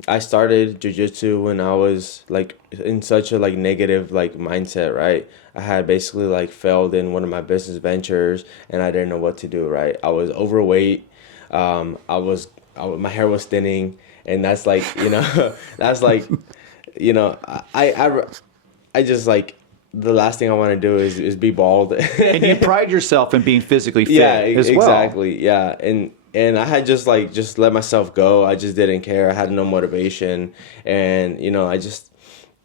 I started jujitsu when I was like in such a like negative like mindset, right? I had basically like failed in one of my business ventures and I didn't know what to do, right? I was overweight. My hair was thinning, and that's like, that's like, you know, I just like the last thing I want to do is be bald. And you pride yourself in being physically Yeah, fit as well. exactly. Yeah, and I had just let myself go. I just didn't care. I had no motivation, and I just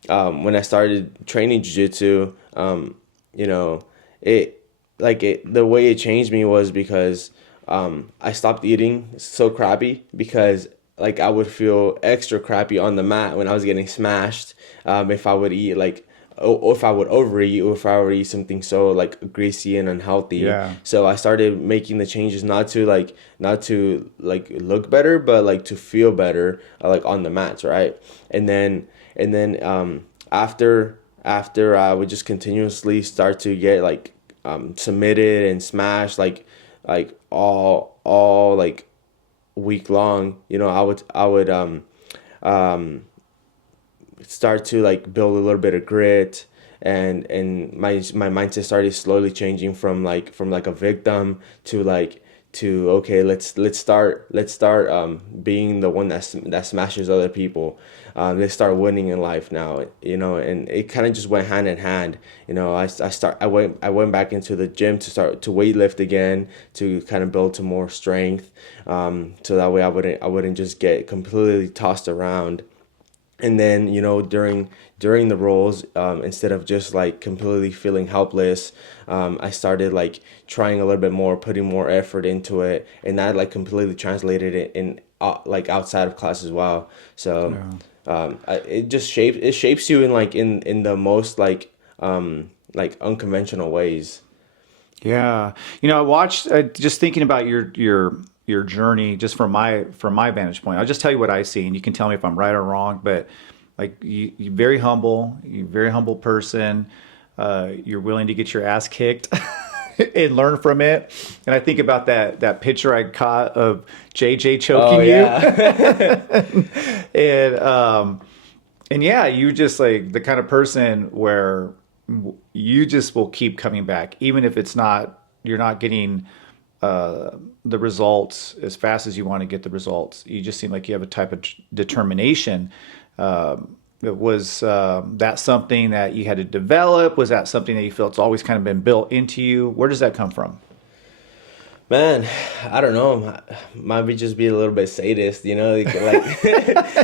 when I started training jiu-jitsu, you know, the way it changed me was because I stopped eating so crappy because like I would feel extra crappy on the mat when I was getting smashed. If I would eat like or if I would overeat, or if I would eat something so like greasy and unhealthy. Yeah. So I started making the changes not to like look better, but like to feel better, like on the mats, right? And then after I would just continuously start to get like submitted and smashed like all like week long. I would start to like build a little bit of grit, and my mindset started slowly changing from like a victim to okay, let's start being the one that smashes other people. Let's start winning in life now, and it kind of just went hand in hand. I went back into the gym to start to weight lift again, to kind of build to more strength, so that way I wouldn't just get completely tossed around. And then during the roles, instead of just like completely feeling helpless, I started like trying a little bit more, putting more effort into it, and that like completely translated it in like outside of class as well. So Yeah. it shapes you in like in the most like unconventional ways. Yeah. I watched just thinking about your journey just from my vantage point. I'll just tell you what I see and you can tell me if I'm right or wrong, but like you you're a very humble person. You're willing to get your ass kicked and learn from it. And I think about that picture I caught of JJ Oh choking you. yeah. And and yeah, you just like the kind of person where you just will keep coming back, even if you're not getting the results as fast as you want to get the results. You just seem like you have a type of determination. It was that something that you had to develop? Was that something that you feel it's always kind of been built into you? Where does that come from? Man, I don't know. Might be just be a little bit sadist, you know, like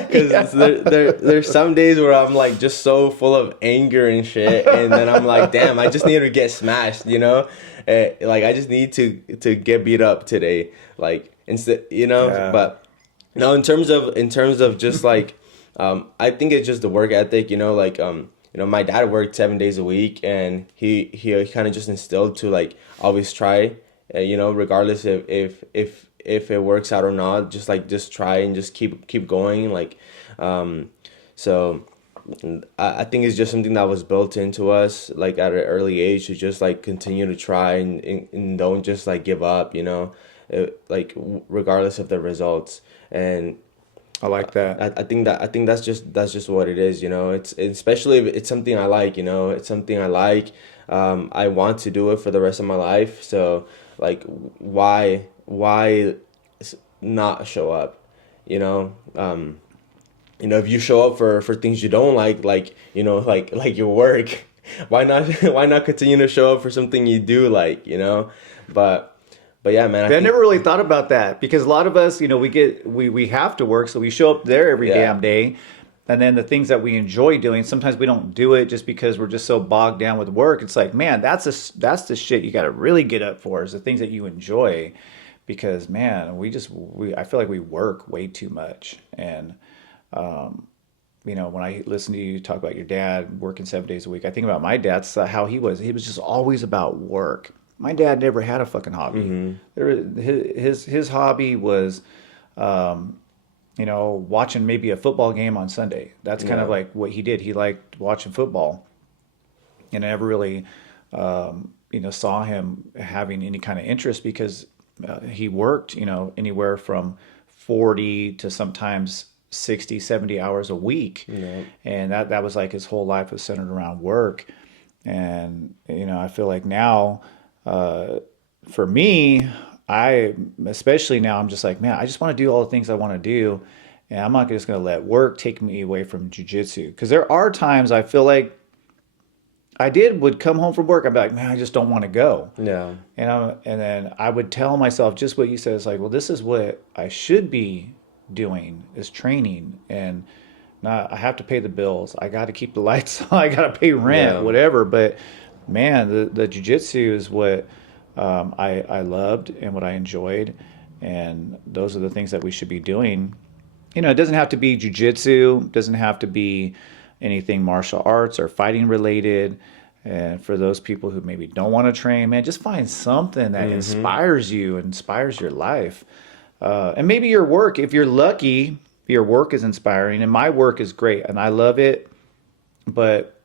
because there's some days where I'm like just so full of anger and shit, and then I'm like, damn, I just need to get smashed, you know, like I just need to get beat up today, like instead, you know. Yeah. But no, in terms of just like, I think it's just the work ethic, you know, like you know, my dad worked 7 days a week, and he kind of just instilled to like always try, you know, regardless if it works out or not, just try and just keep going, like, so I think it's just something that was built into us like at an early age to just like continue to try and don't just like give up, you know, like regardless of the results. And I like that. I think that's just what it is, you know. It's especially if it's something I like, you know. It's something I like. I want to do it for the rest of my life. So like, not show up, you know? You know, if you show up for things you don't like, you know, like your work, why not why not continue to show up for something you do like, you know? But yeah, man, I never really thought about that because a lot of us, you know, we have to work, so we show up there every yeah. damn day. And then the things that we enjoy doing, sometimes we don't do it just because we're just so bogged down with work. It's like, man, that's the shit you got to really get up for, is the things that you enjoy. Because man, I feel like we work way too much. And you know, when I listen to you talk about your dad working 7 days a week, I think about my dad. That's how he was. He was just always about work. My dad never had a fucking hobby. His hobby was, you know, watching maybe a football game on Sunday. That's kind of Yeah. like what he did. He liked watching football, and I never really, you know, saw him having any kind of interest because he worked, you know, anywhere from 40 to sometimes 60, 70 hours a week. Yeah. And that was like his whole life was centered around work. And, you know, I feel like now, for me, especially now, I'm just like, man, I just want to do all the things I want to do. And I'm not just going to let work take me away from jujitsu. Because there are times I feel like would come home from work. I'd be like, man, I just don't want to go. Yeah. And then I would tell myself just what you said. It's like, well, this is what I should be doing, is training. And not, I have to pay the bills. I got to keep the lights on. I got to pay rent, Yeah. whatever. But man, the jujitsu is what I loved and what I enjoyed. And those are the things that we should be doing. You know, it doesn't have to be jujitsu, doesn't have to be anything martial arts or fighting related. And for those people who maybe don't want to train, man, just find something that inspires you, inspires your life. And maybe your work, if you're lucky, your work is inspiring. And my work is great and I love it. But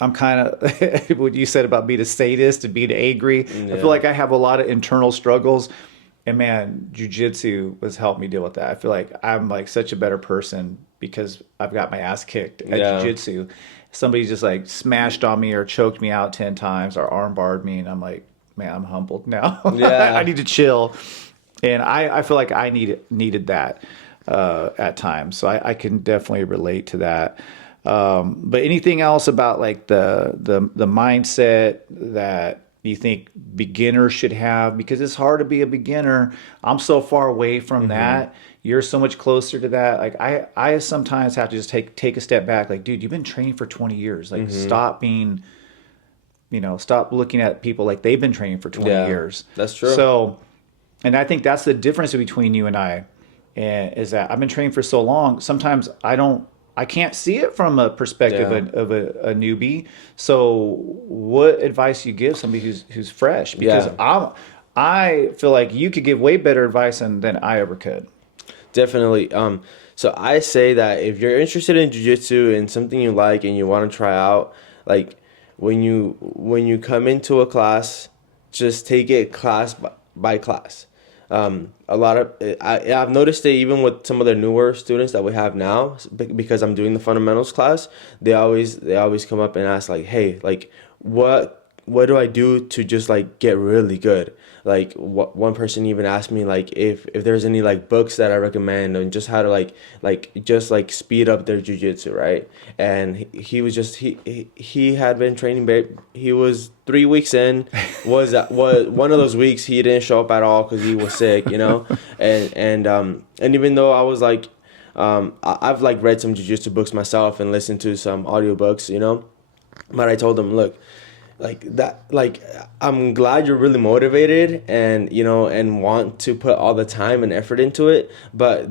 I'm kind of, what you said about being a sadist and being angry, I feel like I have a lot of internal struggles. And man, jujitsu has helped me deal with that. I feel like I'm like such a better person because I've got my ass kicked at Yeah. jujitsu. Somebody just like smashed on me or choked me out 10 times or arm barred me. And I'm like, man, I'm humbled now. Yeah. I need to chill. And I feel like I needed that at times. So I can definitely relate to that. But anything else about like the mindset that you think beginners should have? Because it's hard to be a beginner. I'm so far away from that. You're so much closer to that. Like I sometimes have to just take a step back. Like, dude, you've been training for 20 years. Like, stop being, you know, stop looking at people like they've been training for 20 Yeah, years. that's true. So, and I think that's the difference between you and I, and is that I've been training for so long. Sometimes I can't see it from a perspective Yeah. of a newbie. So, what advice you give somebody who's fresh? Because Yeah. I feel like you could give way better advice than I ever could. Definitely. So I say that if you're interested in jiu-jitsu and something you like and you want to try out, like when you come into a class, just take it class by class. A lot of I've noticed it even with some of the newer students that we have now, because I'm doing the fundamentals class. They always come up and ask like, hey, like what do I do to just like get really good? Like one person even asked me like if there's any like books that I recommend and just how to just like speed up their jujitsu, right? And he was just he had been training. He was 3 weeks in. Was one of those weeks he didn't show up at all because he was sick, you know. And even though I was like, I've like read some jujitsu books myself and listened to some audiobooks, you know. But I told him, look, I'm glad you're really motivated and and want to put all the time and effort into it, but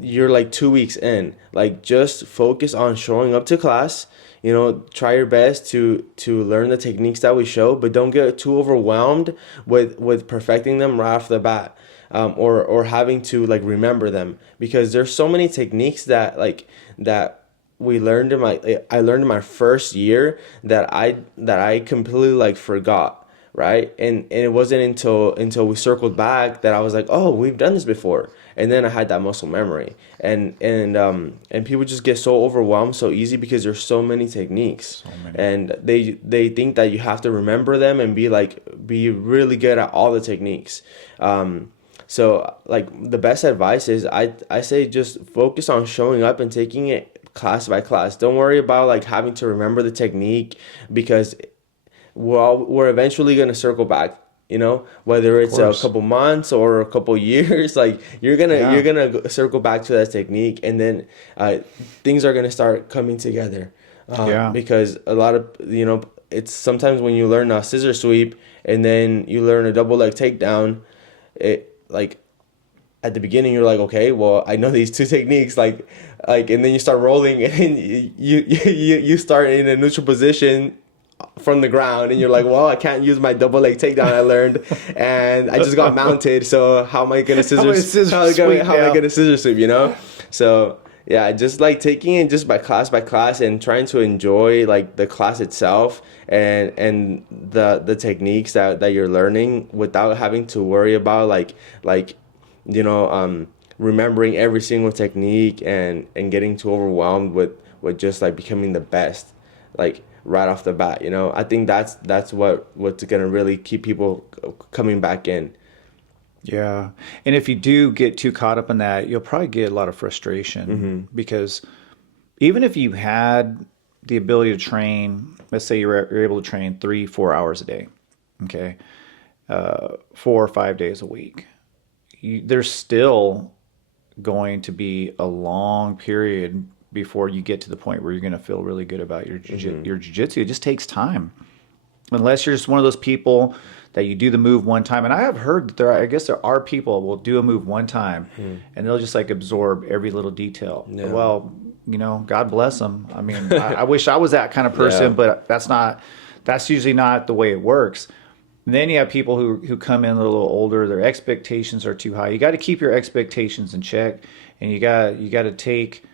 you're like 2 weeks in. Like, just focus on showing up to class. Try your best to learn the techniques that we show, but don't get too overwhelmed with perfecting them right off the bat, or having to like remember them, because there's so many techniques that we learned I learned in my first year that I completely like forgot, right? And it wasn't until we circled back that I was like, oh, we've done this before, and then I had that muscle memory. And people just get so overwhelmed so easy because there's so many techniques, and they think that you have to remember them and be really good at all the techniques. So like the best advice is I say just focus on showing up and taking it class by class. Don't worry about like having to remember the technique, because we're eventually going to circle back, whether it's a couple months or a couple years. Like you're gonna circle back to that technique, and then things are going to start coming together, because a lot of it's sometimes when you learn a scissor sweep and then you learn a double leg takedown, it like at the beginning you're like, okay, well, I know these two techniques, and then you start rolling and you start in a neutral position from the ground, and you're like, well, I can't use my double leg takedown I learned, and I just got mounted, so how am I gonna scissor sweep, So yeah, just like taking it just by class and trying to enjoy like the class itself and the techniques that you're learning, without having to worry about remembering every single technique and getting too overwhelmed with just like becoming the best, like right off the bat. I think that's what's gonna really keep people coming back in. Yeah. And if you do get too caught up in that, you'll probably get a lot of frustration, because even if you had the ability to train, let's say you're able to train 3-4 hours a day, okay, 4 or 5 days a week, there's still going to be a long period before you get to the point where you're going to feel really good about your jiu-jitsu. It just takes time. Unless you're just one of those people that you do the move one time. And I have heard that there are people who will do a move one time and they'll just like absorb every little detail. Yeah. Well, God bless them. I mean, I wish I was that kind of person, but that's usually not the way it works. And then you have people who come in a little older, their expectations are too high. You got to keep your expectations in check, and you got to take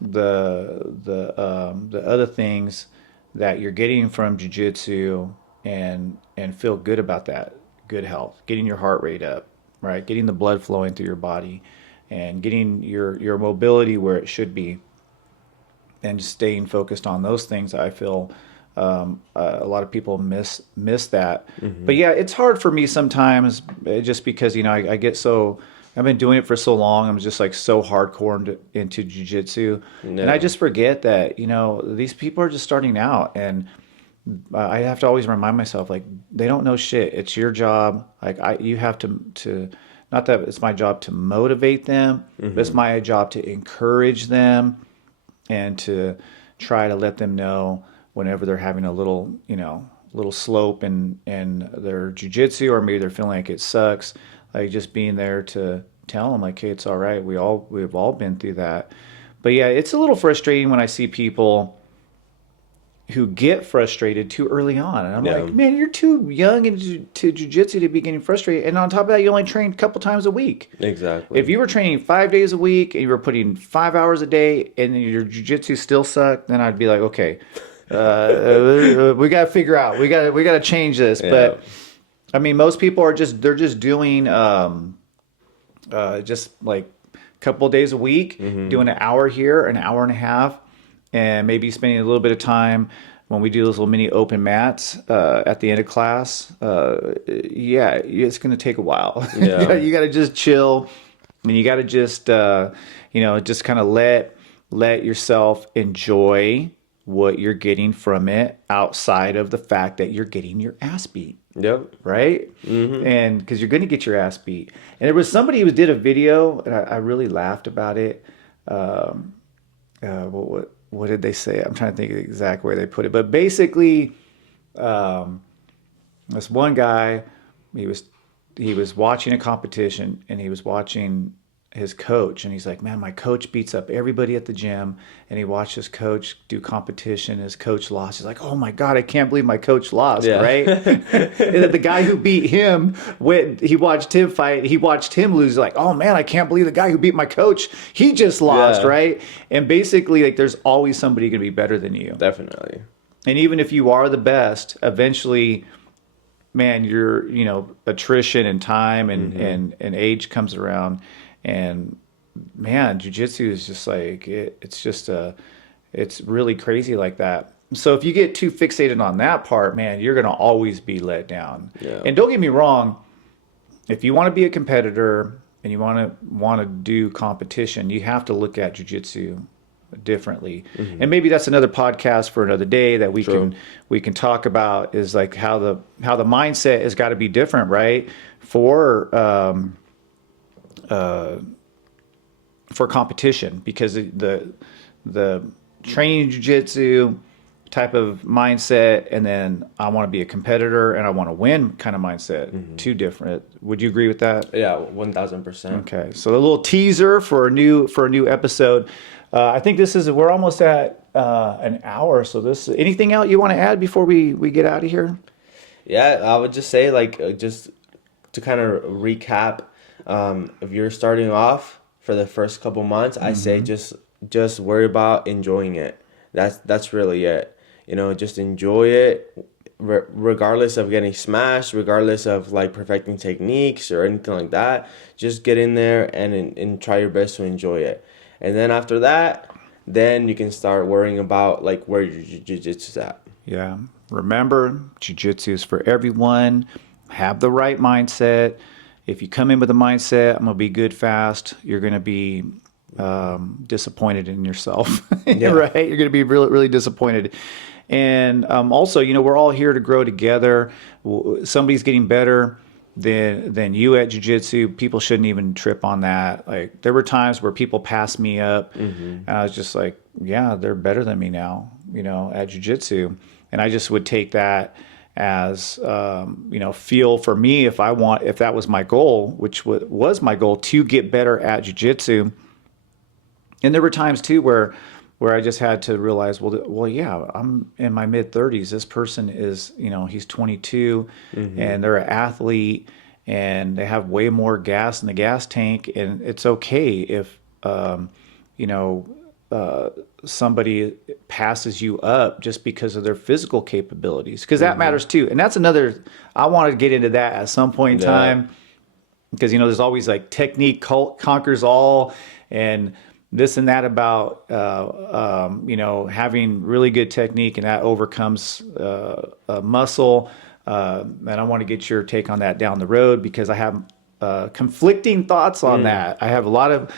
the other things that you're getting from jiu-jitsu and feel good about that. Good health, getting your heart rate up, right? Getting the blood flowing through your body, and getting your mobility where it should be, and just staying focused on those things. I feel a lot of people miss that. But yeah, it's hard for me sometimes, just because I get so, I've been doing it for so long. I'm just like so hardcore into jiu-jitsu, and I just forget that these people are just starting out, and I have to always remind myself, like, they don't know shit. It's your job. Like you have to not that it's my job to motivate them, but it's my job to encourage them and to try to let them know whenever they're having a little slope in their jiu-jitsu, or maybe they're feeling like it sucks, like just being there to tell them like, hey, it's all right. We've all been through that. But yeah, it's a little frustrating when I see people who get frustrated too early on. And I'm like, man, you're too young into jiu-jitsu to be getting frustrated. And on top of that, you only train a couple times a week. Exactly. If you were training 5 days a week and you were putting 5 hours a day and your jiu-jitsu still sucked, then I'd be like, okay, we got to figure out, we got to change this. Yeah. But I mean, most people are just doing just like a couple of days a week, doing an hour here, an hour and a half, and maybe spending a little bit of time when we do those little mini open mats at the end of class, yeah, it's going to take a while. Yeah. You got to just chill, and you got to just just kind of let yourself enjoy what you're getting from it outside of the fact that you're getting your ass beat. Yep. Right? And because you're going to get your ass beat. And there was somebody who did a video, and I really laughed about it. What did they say? I'm trying to think of the exact way they put it. But basically, this one guy, he was watching a competition, and he was watching his coach, and he's like, man, my coach beats up everybody at the gym. And he watched his coach do competition. His coach lost. He's like, oh my God, I can't believe my coach lost. Yeah. Right? And the guy who beat him, when he watched him fight, he watched him lose. Like, oh man, I can't believe the guy who beat my coach, he just lost. Yeah. Right? And basically, like, there's always somebody going to be better than you. Definitely. And even if you are the best, eventually, man, your attrition and time and age comes around. And man, jiu-jitsu is just like, it's really crazy like that. So if you get too fixated on that part, man, you're going to always be let down. Yeah. And don't get me wrong, if you want to be a competitor and you want to do competition, you have to look at jiu-jitsu differently. And maybe that's another podcast for another day that we can talk about, is like how the mindset has got to be different, right? For competition, because the training jiu-jitsu type of mindset, and then I want to be a competitor and I want to win kind of mindset, two different. Would you agree with that? Yeah, 1000%. Okay, so a little teaser for a new episode. I think we're almost at an hour. So anything else you want to add before we get out of here? Yeah, I would just say, like, just to kind of recap, if you're starting off for the first couple months, I say just worry about enjoying it. That's really it. Just enjoy it, regardless of getting smashed, regardless of like perfecting techniques or anything like that. Just get in there and try your best to enjoy it. And then after that, then you can start worrying about like where your jiu-jitsu's at. Yeah. Remember, jiu-jitsu is for everyone. Have the right mindset. If you come in with a mindset, I'm going to be good fast, you're going to be disappointed in yourself. Yeah. Right? You're going to be really, really disappointed. And also, we're all here to grow together. Somebody's getting better than you at jiu-jitsu. People shouldn't even trip on that. Like, there were times where people passed me up, and I was just like, yeah, they're better than me now, at jiu-jitsu. And I just would take that as feel for me, if that was my goal, which was my goal, to get better at jiu-jitsu. And there were times too where I just had to realize, well, yeah, I'm in my mid 30s. This person is, he's 22, and they're an athlete, and they have way more gas in the gas tank, and it's okay if somebody passes you up just because of their physical capabilities, because that matters too. And that's another, I want to get into that at some point in time, because there's always like technique conquers all, and this and that about having really good technique, and that overcomes muscle. And I want to get your take on that down the road, because I have conflicting thoughts on that. I have a lot of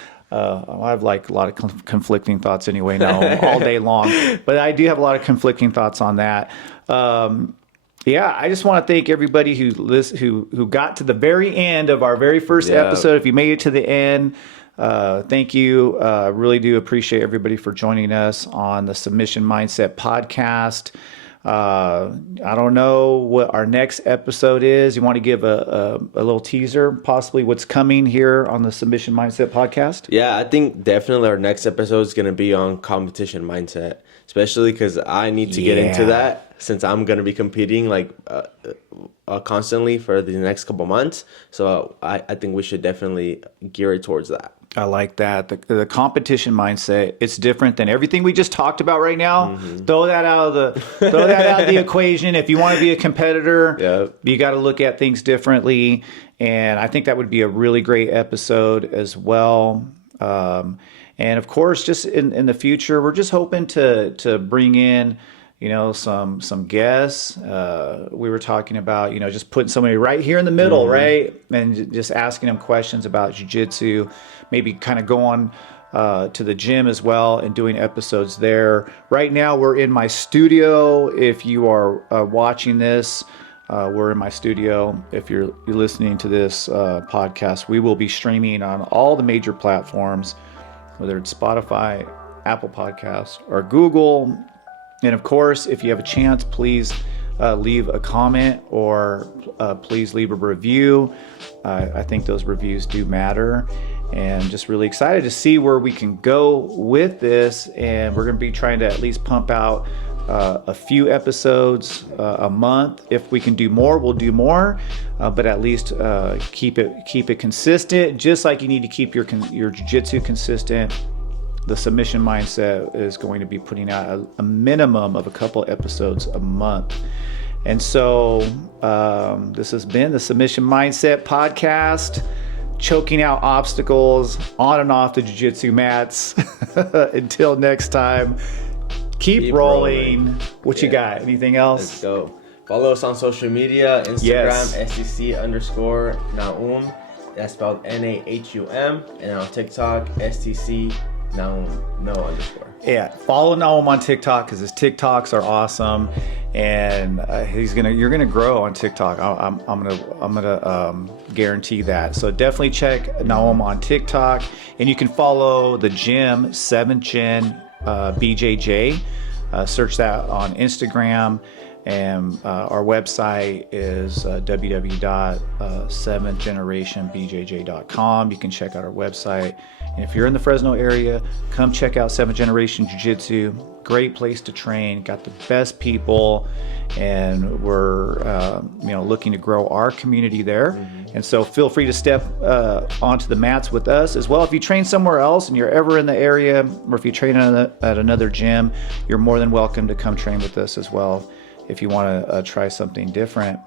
conflicting thoughts anyway now, all day long. But I do have a lot of conflicting thoughts on that. I just want to thank everybody who got to the very end of our very first episode. If you made it to the end, thank you. I really do appreciate everybody for joining us on the Submission Mindset podcast. I don't know what our next episode is. You want to give a little teaser, possibly what's coming here on the Submission Mindset podcast? Yeah, I think definitely our next episode is going to be on competition mindset, especially because I need to get into that, since I'm going to be competing constantly for the next couple months. So I think we should definitely gear it towards that. I like that. The competition mindset, it's different than everything we just talked about right now. Throw that out of the equation. If you want to be a competitor, you got to look at things differently. And I think that would be a really great episode as well. And of course, just in the future, we're just hoping to bring in, some guests. We were talking about, just putting somebody right here in the middle, right? And just asking them questions about jiu-jitsu, maybe kind of go on to the gym as well and doing episodes there. Right now, we're in my studio. If you are watching this, we're in my studio. If you're listening to this podcast, we will be streaming on all the major platforms, whether it's Spotify, Apple Podcasts, or Google. And of course, if you have a chance, please leave a comment or please leave a review. I think those reviews do matter. And just really excited to see where we can go with this. And we're going to be trying to at least pump out a few episodes a month. If we can do more, we'll do more. But at least keep it consistent. Just like you need to keep your jiu-jitsu consistent, the Submission Mindset is going to be putting out a minimum of a couple episodes a month. And so this has been the Submission Mindset podcast, choking out obstacles on and off the jiu-jitsu mats. Until next time, keep rolling. What you got? Anything else? Let's go. Follow us on social media, Instagram, STC_Nahum. That's spelled Nahum. And on TikTok, STC Nahum, no underscore. Yeah, follow Nahum on TikTok because his TikToks are awesome, and you're gonna grow on TikTok. I'm gonna guarantee that. So definitely check Nahum on TikTok, and you can follow the gym 7gen BJJ. Search that on Instagram, and our website is www.7generationbjj.com. You can check out our website. And if you're in the Fresno area, come check out 7th Generation Jiu-Jitsu. Great place to train. Got the best people, and we're looking to grow our community there. And so feel free to step onto the mats with us as well. If you train somewhere else and you're ever in the area, or if you train at another gym, you're more than welcome to come train with us as well if you want to try something different.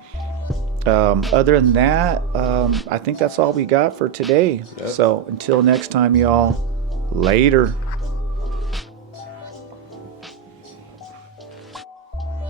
Other than that, I think that's all we got for today. Yep. So until next time, y'all, later.